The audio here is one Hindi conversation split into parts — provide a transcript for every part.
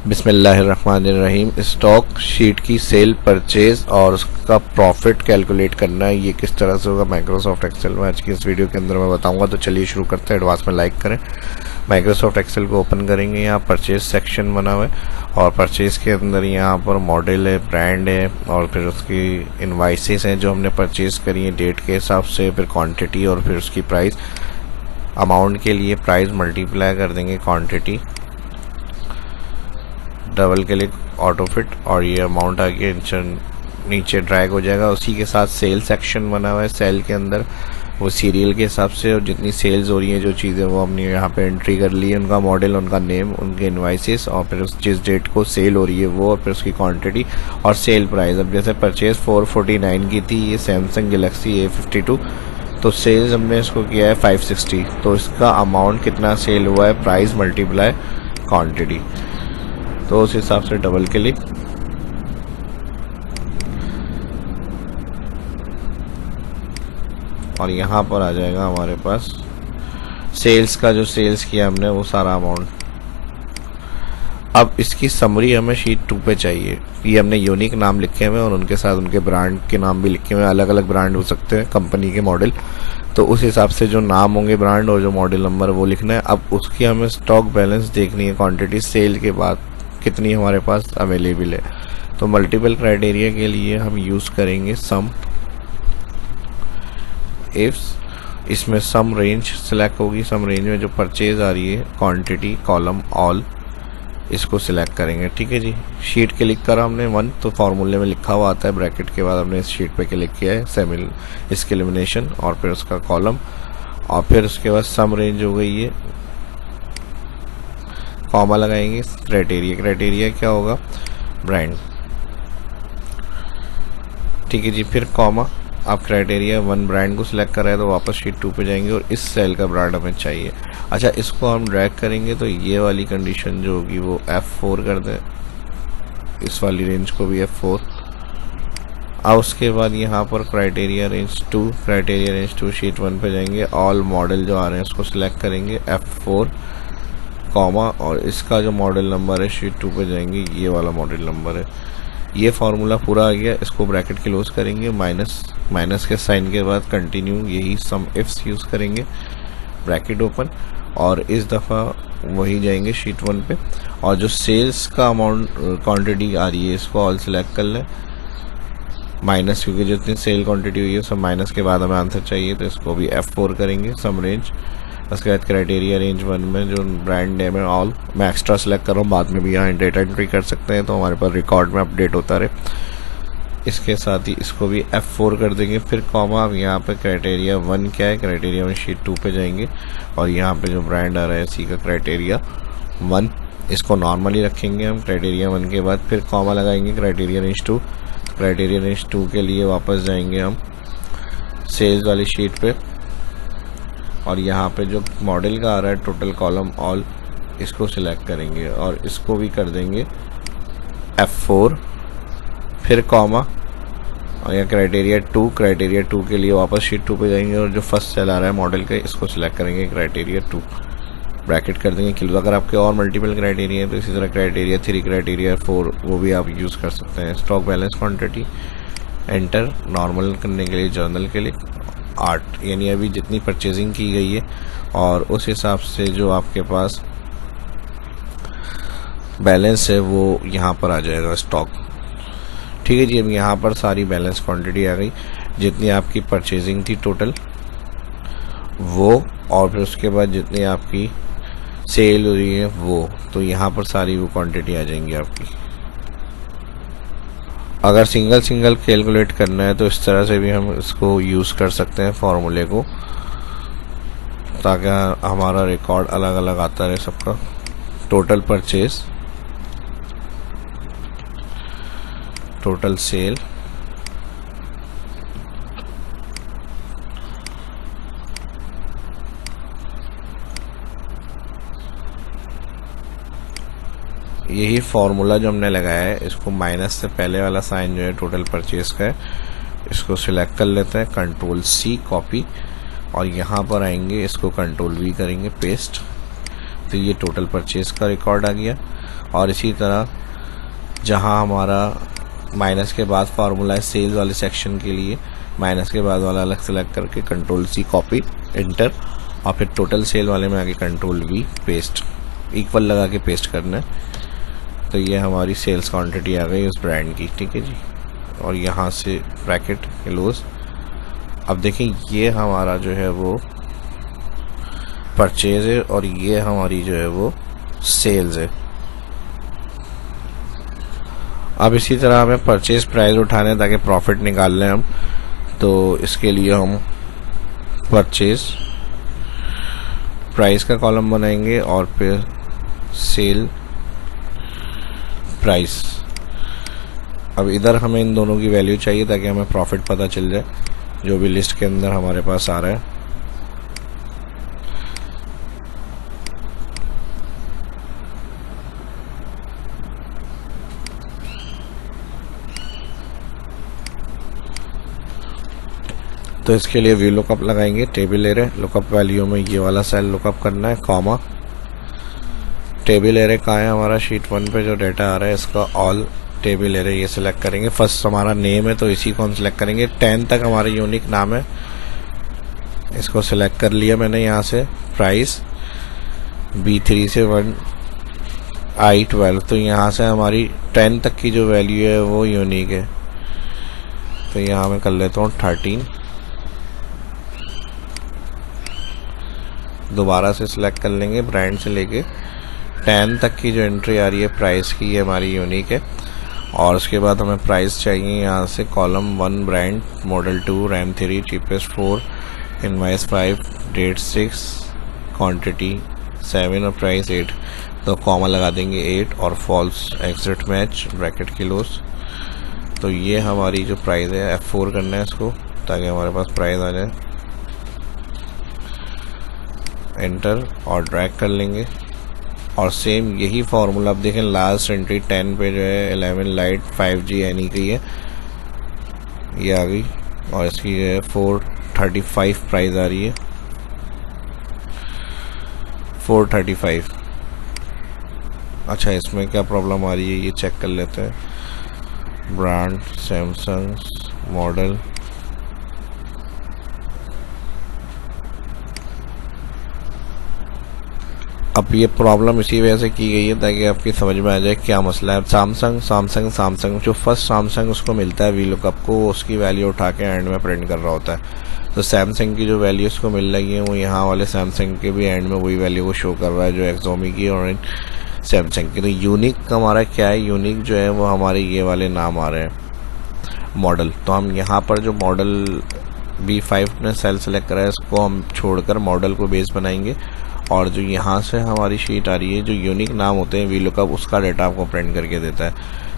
बिस्मिल्लाहिर्रहमानिर्रहीम। स्टॉक शीट की सेल, परचेज और उसका प्रॉफिट कैलकुलेट करना है, ये किस तरह से होगा माइक्रोसॉफ्ट एक्सेल में आज की इस वीडियो के अंदर मैं बताऊंगा। तो चलिए शुरू करते हैं। एडवांस में लाइक करें। माइक्रोसॉफ्ट एक्सेल को ओपन करेंगे। यहाँ परचेज सेक्शन बना हुआ है और परचेज के अंदर यहाँ पर मॉडल है, ब्रांड है और फिर उसकी इनवाइसेस हैं जो हमने परचेज करी है डेट के हिसाब से, फिर क्वांटिटी और फिर उसकी प्राइस। अमाउंट के लिए प्राइस मल्टीप्लाई कर देंगे quantity, double click auto fit और ये अमाउंट आगे नीचे ड्रैग हो जाएगा। उसी के साथ सेल सेक्शन बना हुआ है। सेल के अंदर वो सीरियल के हिसाब से और जितनी सेल्स हो रही हैं जो चीज़ें वो हमने यहाँ पे एंट्री कर ली है, उनका मॉडल, उनका नेम, उनके इनवाइसेस और फिर उस जिस डेट को सेल हो रही है वो, और फिर उसकी क्वांटिटी और सेल प्राइस। अब जैसे परचेज 449 की थी ये सैमसंग गैलेक्सी A52, तो सेल्स हमने इसको किया है 560, तो इसका अमाउंट कितना सेल हुआ है, प्राइस मल्टीप्लाई क्वांटिटी, तो उस हिसाब से डबल क्लिक और यहाँ पर आ जाएगा हमारे पास सेल्स का, जो सेल्स किया हमने वो सारा अमाउंट। अब इसकी समरी हमें शीट 2 पे चाहिए। ये हमने यूनिक नाम लिखे हुए और उनके साथ उनके ब्रांड के नाम भी लिखे हुए हैं। अलग अलग ब्रांड हो सकते हैं, कंपनी के मॉडल, तो उस हिसाब से जो नाम होंगे ब्रांड और जो मॉडल नंबर वो लिखना है। अब उसकी हमें स्टॉक बैलेंस देखनी है, क्वांटिटी सेल के बाद कितनी हमारे पास अवेलेबल है। तो मल्टीपल क्राइटेरिया के लिए हम यूज़ करेंगे सम इफ्स। इसमें सम रेंज सिलेक्ट होगी। सम रेंज में जो परचेज आ रही है, क्वांटिटी, कॉलम, ऑल, इसको सिलेक्ट करेंगे। ठीक है जी। शीट क्लिक करा हमने 1, तो फार्मूले में लिखा हुआ आता है ब्रैकेट के बाद हमने इस शीट पे क्लिक किया है, सेमिल इसकी एलिमिनेशन और फिर उसका कॉलम और फिर उसके बाद सम रेंज हो गई है, कॉमा लगाएंगे। क्राइटेरिया क्या होगा, ब्रांड। ठीक है जी। फिर कॉमा। आप क्राइटेरिया 1 ब्रांड को सिलेक्ट कर रहे हैं तो वापस शीट 2 पे जाएंगे और इस सेल का ब्रांड हमें चाहिए। अच्छा, इसको हम ड्रैग करेंगे तो ये वाली कंडीशन जो होगी वो F4 कर दें, इस वाली रेंज को भी F4। अब उसके बाद यहाँ पर क्राइटेरिया रेंज 2 शीट 1 पे जाएंगे। ऑल मॉडल जो आ रहे हैं उसको सिलेक्ट करेंगे, F4 कॉमा और इसका जो मॉडल नंबर है शीट 2 पे जाएंगे, ये वाला मॉडल नंबर है। ये फार्मूला पूरा आ गया। इसको ब्रैकेट क्लोज करेंगे, माइनस के साइन के बाद कंटिन्यू, यही सम इफ्स यूज़ करेंगे, ब्रैकेट ओपन और इस दफ़ा वही जाएंगे शीट 1 पे और जो सेल्स का अमाउंट क्वांटिटी आ रही है इसको ऑल सेलेक्ट कर लें, माइनस, क्योंकि जितनी सेल क्वांटिटी हुई है सब माइनस के बाद हमें आंसर चाहिए, तो इसको भी F4 करेंगे, सम रेंज। उसके बाद क्राइटेरिया रेंज 1 में जो ब्रांड नेम है ऑल, मैं एक्स्ट्रा सेलेक्ट कर रहा हूँ, बाद में भी यहाँ डेटा एंट्री कर सकते हैं तो हमारे पास रिकॉर्ड में अपडेट होता रहे। इसके साथ ही इसको भी F4 कर देंगे। फिर कॉमा। अब यहाँ पे क्राइटेरिया 1 क्या है, क्राइटेरिया में शीट 2 पे जाएंगे और यहाँ पे जो ब्रांड आ रहा है सी का क्राइटेरिया 1, इसको नॉर्मली रखेंगे हम क्राइटेरिया 1 के बाद। फिर कॉमा लगाएंगे क्राइटेरिया रेंज 2। क्राइटेरिया रेंज 2 के लिए वापस जाएंगे हम सेल्स वाली शीट पे और यहाँ पे जो मॉडल का आ रहा है टोटल कॉलम ऑल, इसको सिलेक्ट करेंगे और इसको भी कर देंगे F4। फिर कॉमा और यहाँ क्राइटेरिया 2 के लिए वापस शीट 2 पे जाएंगे और जो फर्स्ट सेल आ रहा है मॉडल का इसको सिलेक्ट करेंगे, क्राइटेरिया 2, ब्रैकेट कर देंगे क्लोज। अगर आपके और मल्टीपल क्राइटेरिया है तो इसी तरह क्राइटेरिया 3, क्राइटेरिया 4 वो भी आप यूज़ कर सकते हैं। Stock balance quantity enter, normal करने के लिए जर्नल के लिए 8, यानी अभी जितनी परचेजिंग की गई है और उस हिसाब से जो आपके पास बैलेंस है वो यहाँ पर आ जाएगा स्टॉक। ठीक है जी। अब यहाँ पर सारी बैलेंस क्वांटिटी आ गई, जितनी आपकी परचेजिंग थी टोटल वो, और फिर उसके बाद जितनी आपकी सेल हो रही है वो, तो यहाँ पर सारी वो क्वांटिटी आ जाएंगी आपकी। अगर सिंगल कैलकुलेट करना है तो इस तरह से भी हम इसको यूज़ कर सकते हैं फार्मूले को, ताकि हमारा रिकॉर्ड अलग अलग आता रहे सबका। टोटल परचेज, टोटल सेल, यही फार्मूला जो हमने लगाया है, इसको माइनस से पहले वाला साइन जो है टोटल परचेज का है, इसको सिलेक्ट कर लेते हैं, कंट्रोल C कॉपी और यहाँ पर आएंगे, इसको कंट्रोल V करेंगे पेस्ट, तो ये टोटल परचेज का रिकॉर्ड आ गया। और इसी तरह जहां हमारा माइनस के बाद फार्मूला है सेल्स वाले सेक्शन के लिए, माइनस के बाद वाला अलग सेलेक्ट करके कंट्रोल सी कॉपी, एंटर, और फिर टोटल सेल वाले में आके कंट्रोल वी पेस्ट, इक्वल लगा के पेस्ट करना है। तो ये हमारी सेल्स क्वांटिटी आ गई उस ब्रांड की, ठीक है जी। और यहाँ से ब्रैकेट क्लोज। अब देखें ये हमारा जो है वो परचेज है और ये हमारी जो है वो सेल्स है। अब इसी तरह हमें परचेज प्राइस उठाने ताकि प्रॉफिट निकाल लें हम, तो इसके लिए हम परचेज प्राइस का कॉलम बनाएंगे और फिर सेल प्राइस। अब इधर हमें इन दोनों की वैल्यू चाहिए ताकि हमें प्रॉफिट पता चल जाए जो भी लिस्ट के अंदर हमारे पास आ रहा है। तो इसके लिए वी लुकअप लगाएंगे, टेबल एरे लुकअप वैल्यू में ये वाला सेल लुकअप करना है, कॉमा, टेबल एरे कहाँ है हमारा, शीट 1 पे जो डाटा आ रहा है इसका ऑल टेबल एरे ये सिलेक्ट करेंगे। फर्स्ट हमारा नेम है तो इसी को हम सिलेक्ट करेंगे। 10 तक हमारा यूनिक नाम है, इसको सिलेक्ट कर लिया मैंने यहाँ से। प्राइस B3 से 1 I12, तो यहाँ से हमारी 10 तक की जो वैल्यू है वो यूनिक है, तो यहाँ मैं कर लेता हूँ 13। दोबारा से सिलेक्ट कर लेंगे, ब्रांड से लेके 10 तक की जो एंट्री आ रही है प्राइस की ये हमारी यूनिक है। और उसके बाद हमें प्राइस चाहिए यहाँ से column 1 brand, model 2, RAM 3, cheapest 4, invoice 5, date 6, quantity 7 और प्राइस 8। तो कॉमा लगा देंगे 8 और false exit match bracket close. तो ये हमारी जो प्राइस है F4 करना है इसको ताकि हमारे पास प्राइस आ जाए, एंटर और ड्रैग कर लेंगे। और सेम यही फार्मूला आप देखें लास्ट एंट्री 10 पे जो है 11 लाइट 5G एनी की है, ये आ गई और इसकी जो है 435 प्राइस आ रही है, 435। अच्छा इसमें क्या प्रॉब्लम आ रही है ये चेक कर लेते हैं। ब्रांड सैमसंग, मॉडल, अब ये प्रॉब्लम इसी वजह से की गई है ताकि आपकी समझ में आ जाए क्या मसला है। सैमसंग जो फर्स्ट सैमसंग उसको मिलता है वी लुकअप को, उसकी वैल्यू उठा के एंड में प्रिंट कर रहा होता है। तो सैमसंग की जो वैल्यू उसको मिल रही है वो यहाँ वाले सैमसंग के भी एंड में वही वैल्यू को शो कर रहा है जो एक्सोमी की और सैमसंग की। तो यूनिक हमारा क्या है, यूनिक जो है वो हमारे ये वाले नाम आ रहे हैं मॉडल। तो हम यहाँ पर जो मॉडल B5 ने सेल सेलेक्ट करा है इसको हम छोड़कर मॉडल को बेस बनाएंगे और जो यहाँ से हमारी शीट आ रही है जो यूनिक नाम होते हैं वी लुकअप उसका डाटा आपको प्रिंट करके देता है।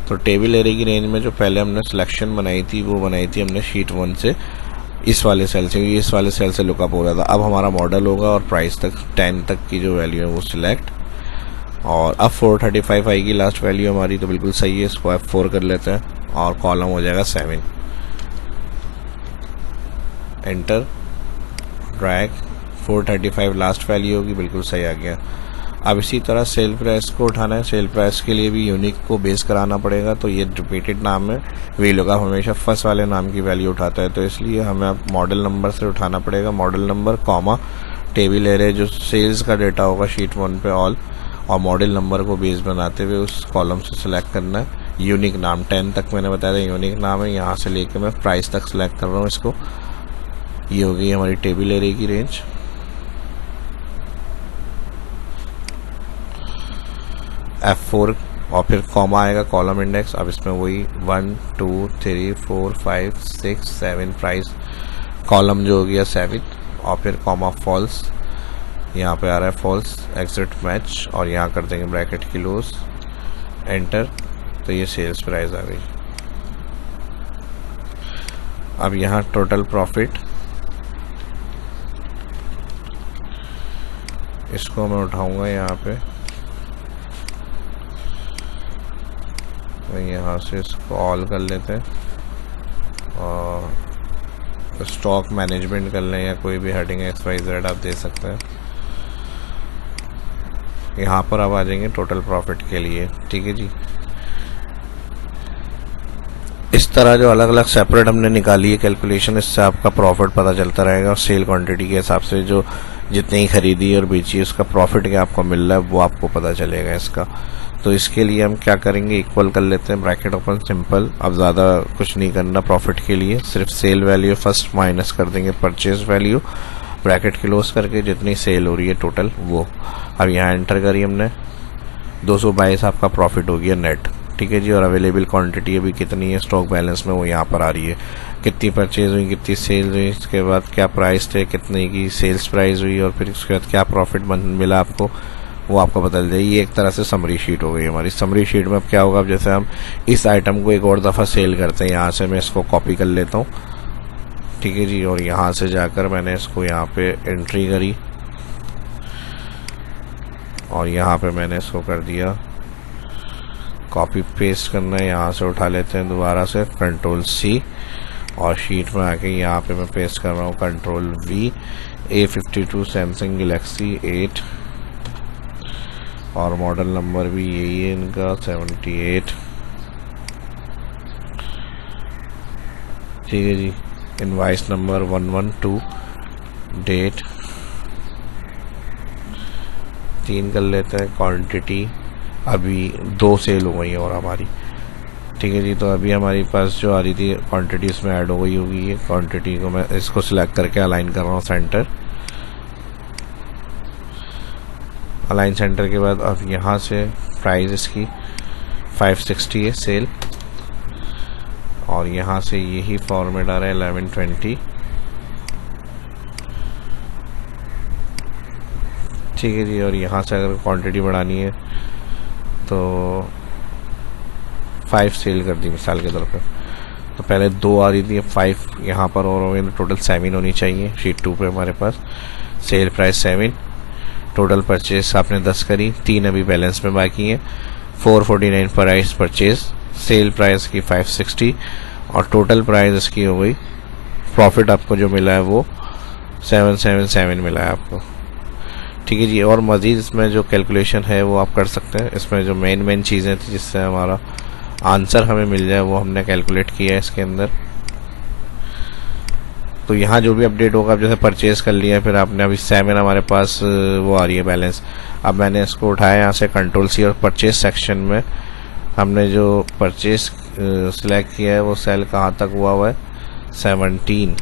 तो टेबल एरे की रेंज में जो पहले हमने सिलेक्शन बनाई थी वो बनाई थी हमने शीट 1 से, इस वाले सेल से, इस वाले सेल से लुकअप हो रहा था। अब हमारा मॉडल होगा और प्राइस तक 10 तक की जो वैल्यू है वो सिलेक्ट, और अब 435 आएगी लास्ट वैल्यू हमारी, तो बिल्कुल सही है। इसको F4 कर लेते हैं और कॉलम हो जाएगा 7, एंटर, ड्रैग, 435 लास्ट वैल्यू होगी, बिल्कुल सही आ गया। अब इसी तरह सेल प्राइस को उठाना है, सेल प्राइस के लिए भी यूनिक को बेस कराना पड़ेगा। तो ये रिपीटेड नाम है, वी लुकअप हमेशा फर्स्ट वाले नाम की वैल्यू उठाता है, तो इसलिए हमें अब मॉडल नंबर से उठाना पड़ेगा। Model number comma table array जो सेल्स का डेटा होगा शीट 1 पे ऑल, और मॉडल नंबर को बेस बनाते हुए उस कॉलम से सिलेक्ट करना है यूनिक नाम। 10 तक मैंने बताया था यूनिक नाम है, यहाँ से लेकर मैं प्राइस तक सिलेक्ट कर रहा हूँ इसको। ये हो गई हमारी टेबल एरे की रेंज। F4 और फिर कॉमा आएगा कॉलम इंडेक्स। अब इसमें वही 1 2 3 4 5 6 7 प्राइस, कॉलम जो हो गया 7, और फिर कॉमा फॉल्स, यहाँ पे आ रहा है फॉल्स एग्जिट मैच, और यहाँ कर देंगे ब्रैकेट क्लोज, एंटर। तो ये सेल्स प्राइस आ गई। अब यहाँ टोटल प्रॉफिट, इसको मैं उठाऊंगा यहाँ पे, तो यहाँ से इसको ऑल कर लेते हैं और स्टॉक मैनेजमेंट कर लें या कोई भी हेडिंग XYZ आप दे सकते हैं। यहाँ पर अब आ जाएंगे टोटल प्रॉफिट के लिए। ठीक है जी, इस तरह जो अलग अलग सेपरेट हमने निकाली है कैलकुलेशन, इससे आपका प्रॉफिट पता चलता रहेगा और सेल क्वांटिटी के हिसाब से जो जितनी खरीदी और बेची उसका प्रॉफिट क्या आपको मिल रहा है वो आपको पता चलेगा इसका। तो इसके लिए हम क्या करेंगे, इक्वल कर लेते हैं, ब्रैकेट ओपन, सिंपल। अब ज़्यादा कुछ नहीं करना प्रॉफिट के लिए, सिर्फ सेल वैल्यू फर्स्ट माइनस कर देंगे परचेज वैल्यू, ब्रैकेट क्लोज करके जितनी सेल हो रही है टोटल वो। अब यहाँ एंटर करी हमने, 222 आपका प्रॉफिट हो गया नेट। ठीक है जी, और अवेलेबल क्वांटिटी अभी कितनी है स्टॉक बैलेंस में वो यहाँ पर आ रही है, कितनी परचेज हुई, कितनी सेल हुई, इसके बाद क्या प्राइस थे, कितने की सेल्स प्राइस हुई, और फिर उसके बाद क्या प्रॉफिट मिला आपको वो आपको बदल जाए। ये एक तरह से समरी शीट हो गई हमारी। समरी शीट में अब क्या होगा, अब जैसे हम इस आइटम को एक और दफ़ा सेल करते हैं, यहाँ से मैं इसको कॉपी कर लेता हूँ। ठीक है जी, और यहाँ से जाकर मैंने इसको यहाँ पे एंट्री करी और यहाँ पे मैंने इसको कर दिया कॉपी पेस्ट करना है, यहाँ से उठा लेते हैं दोबारा से कंट्रोल C, और शीट में आके यहाँ पे मैं पेस्ट कर रहा हूँ control V, A52 Samsung Galaxy 8, और मॉडल नंबर भी यही है इनका 78। ठीक है जी, इनवाइस नंबर 112, डेट 3 कर लेते हैं, क्वांटिटी अभी 2 सेल हो गई है और हमारी। ठीक है जी, तो अभी हमारी पास जो आ रही थी क्वांटिटी इसमें ऐड हो गई होगी। ये क्वांटिटी को मैं इसको सिलेक्ट करके अलाइन कर रहा हूँ सेंटर। अलाइन सेंटर के बाद अब यहाँ से प्राइस इसकी 560 है सेल, और यहाँ से यही फॉर्मेट आ रहा है 1120। ठीक है जी, और यहाँ से अगर क्वांटिटी बढ़ानी है तो 5 सेल कर दी मिसाल के तौर पे। तो पहले 2 आ रही थी, 5 यहाँ पर और हो गई, टोटल 7 होनी चाहिए। शीट 2 पे हमारे पास सेल प्राइस 7, टोटल परचेज आपने 10 करी, 3 अभी बैलेंस में बाकी हैं, 449 प्राइस परचेज, सेल प्राइस की 560, और टोटल प्राइस इसकी हो गई, प्रॉफिट आपको जो मिला है वो 777 मिला है आपको। ठीक है जी, और मज़ीद इसमें जो कैलकुलेशन है वो आप कर सकते हैं। इसमें जो मेन चीज़ें थी जिससे हमारा आंसर हमें मिल जाए वो हमने कैलकुलेट किया है इसके अंदर। तो यहाँ जो भी अपडेट होगा, अब जैसे परचेज कर लिया है, फिर आपने अभी 7 हमारे पास वो आ रही है बैलेंस। अब मैंने इसको उठाया यहाँ से कंट्रोल C, और परचेज सेक्शन में हमने जो परचेज सिलेक्ट किया है वो सेल कहाँ तक हुआ है, 17।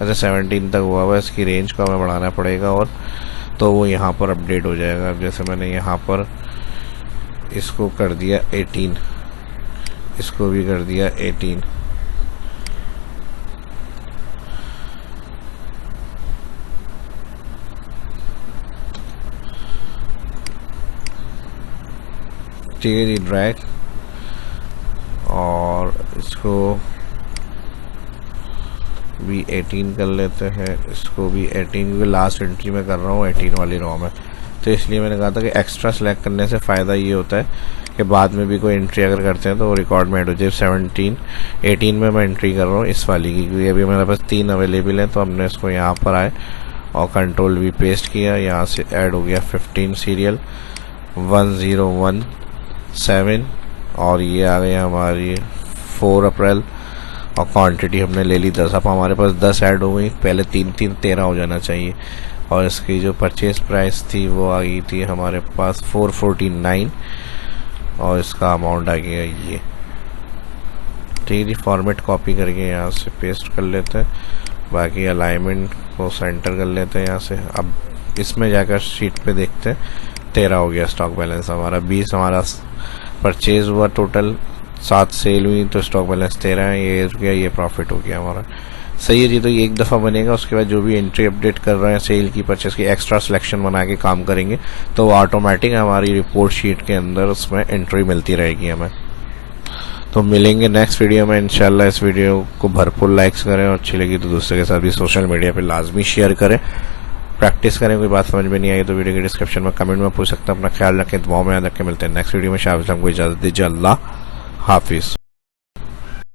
अच्छा 17 तक हुआ है, इसकी रेंज को हमें बढ़ाना पड़ेगा, और तो वो यहाँ पर अपडेट हो जाएगा। अब जैसे मैंने यहाँ पर इसको कर दिया 18, इसको भी कर दिया 18। ठीक है जी, ड्रैग, और इसको भी 18 कर लेते हैं, इसको भी 18, क्योंकि लास्ट एंट्री में कर रहा हूँ 18 वाली रो में, तो इसलिए मैंने कहा था कि एक्स्ट्रा सेलेक्ट करने से फ़ायदा ये होता है कि बाद में भी कोई एंट्री अगर करते हैं तो वो रिकॉर्ड में ऐड हो जाए। 18 में मैं एंट्री कर रहा हूँ इस वाली की, क्योंकि अभी मेरे पास 3 अवेलेबल हैं, तो हमने इसको यहाँ पर आए और कंट्रोल V पेस्ट किया, यहाँ से ऐड हो गया 15 सीरियल 1017, और ये आ गई हमारी 4 अप्रैल, और क्वांटिटी हमने ले ली 10। अब हमारे पास 10 ऐड हो गई, पहले 3 13 हो जाना चाहिए। और इसकी जो परचेज प्राइस थी वो आ गई थी हमारे पास 449, और इसका अमाउंट आ गया ये। ठीक है जी, फॉर्मेट कॉपी करके यहाँ से पेस्ट कर लेते हैं, बाकी अलाइनमेंट को सेंटर कर लेते हैं यहाँ से। अब इसमें जाकर शीट पे देखते हैं, 13 हो गया स्टॉक बैलेंस हमारा, 20 हमारा परचेज हुआ, टोटल 7 सेल हुई, तो स्टॉक बैलेंस 13 है, ये हो गया, ये प्रॉफिट हो गया हमारा। सही है जी, तो ये एक दफ़ा बनेगा, उसके बाद जो भी एंट्री अपडेट कर रहे हैं सेल की, परचेज की, एक्स्ट्रा सिलेक्शन बना के काम करेंगे तो वो ऑटोमेटिक हमारी रिपोर्ट शीट के अंदर उसमें एंट्री मिलती रहेगी हमें। तो मिलेंगे नेक्स्ट वीडियो में इंशाल्लाह। इस वीडियो को भरपूर लाइक्स करें, और अच्छी लगी तो दूसरे के साथ भी सोशल मीडिया पर लाजमी शेयर करें, प्रैक्टिस करें। कोई बात समझ में नहीं आई तो वीडियो के डिस्क्रिप्शन में कमेंट में पूछ सकते हैं। अपना ख्याल रखें, दुआओं में याद रखें। मिलते हैं नेक्स्ट वीडियो में। शाह को इजाज़त दीजिए। अल्लाह हाफिज़।